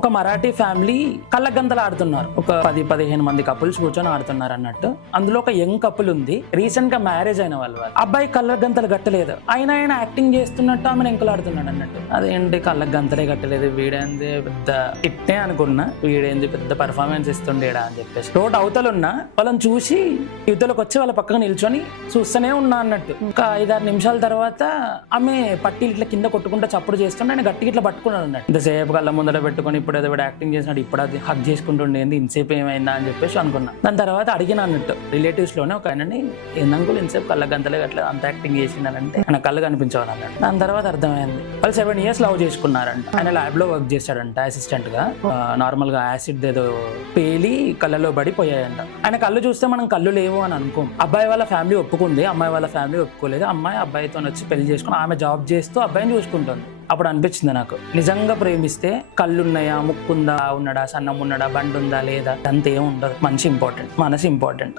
ఒక మరాఠీ ఫ్యామిలీ కళ్ళగంతలు ఆడుతున్నారు. ఒక 10-15 మంది కపుల్స్ కూర్చొని ఆడుతున్నారు అన్నట్టు. అందులో ఒక యంగ్ కపుల్ ఉంది, రీసెంట్ గా మ్యారేజ్ అయిన వాళ్ళు. అబ్బాయి కళ్ళగంతలు కట్టలేదు, ఆయన యాక్టింగ్ చేస్తున్నట్టు ఆమెను ఎంకులాడుతున్నాడు అన్నట్టు. అదేంటి కళ్ళగంతలే కట్టలేదు, వీడేంది పెద్ద ఇట్టే అనుకున్నా, వీడేంది పెద్ద పర్ఫార్మెన్స్ ఇస్తుండేడా అని చెప్పేసి రోడ్ అవతలున్నా వాళ్ళని చూసి యువతలకు వచ్చి వాళ్ళ పక్కన నిల్చొని చూస్తూనే ఉన్నా అన్నట్టు. ఇంకా 5-6 నిమిషాల తర్వాత ఆమె పట్టి ఇట్లా కింద కొట్టుకుంటా చప్పుడు చేస్తుంటే ఆయన గట్టిగా ఇట్లా పట్టుకున్నాడు అన్నట్టు. ఇంతసేపు కళ్ళ ముందర పెట్టుకుని ఇప్పుడు ఏదో యాక్టింగ్ చేసినట్టు ఇప్పుడు అది హక్ చేసుకుంటుండేది, ఇంతసేపు ఏమైందా అని చెప్పేసి అనుకున్నా. దాని తర్వాత అడిగిన అన్నట్టు రిలేటివ్స్ లోనే ఒక ఆయనని, ఏందంకులు ఇంతసేపు కళ్ళ గంతలే అట్లా అంత యాక్టింగ్ చేసిండారంటే ఆయన కళ్ళు కనిపించేవారు అన్నట్టు. దాని తర్వాత అర్థమైంది వాళ్ళు 7 years లవ్ చేసుకున్నారంట. ఆయన ల్యాబ్ లో వర్క్ చేశాడంట అసిస్టెంట్ గా. నార్మల్ గా యాసిడ్ ఏదో పేలి కళ్ళలో పడిపోయాయంట. ఆయన కళ్ళు చూస్తే మనం కళ్ళు లేవు అని అనుకోం. అబ్బాయి వాళ్ళ ఫ్యామిలీ ఒప్పుకుంది, అమ్మాయి వాళ్ళ ఫ్యామిలీ ఒప్పుకోలేదు. అమ్మాయి అబ్బాయితో వచ్చి పెళ్లి చేసుకుని ఆమె జాబ్ చేస్తూ అబ్బాయిని చూసుకుంటుంది. అప్పుడు అనిపించింది నాకు, నిజంగా ప్రేమిస్తే కళ్ళున్నాయా, ముక్కుందా, ఉన్నాడా, సన్నం ఉన్నాడా, బండి ఉందా లేదా, అంతేం ఉండదు. మనిషి ఇంపార్టెంట్, మనసు ఇంపార్టెంట్.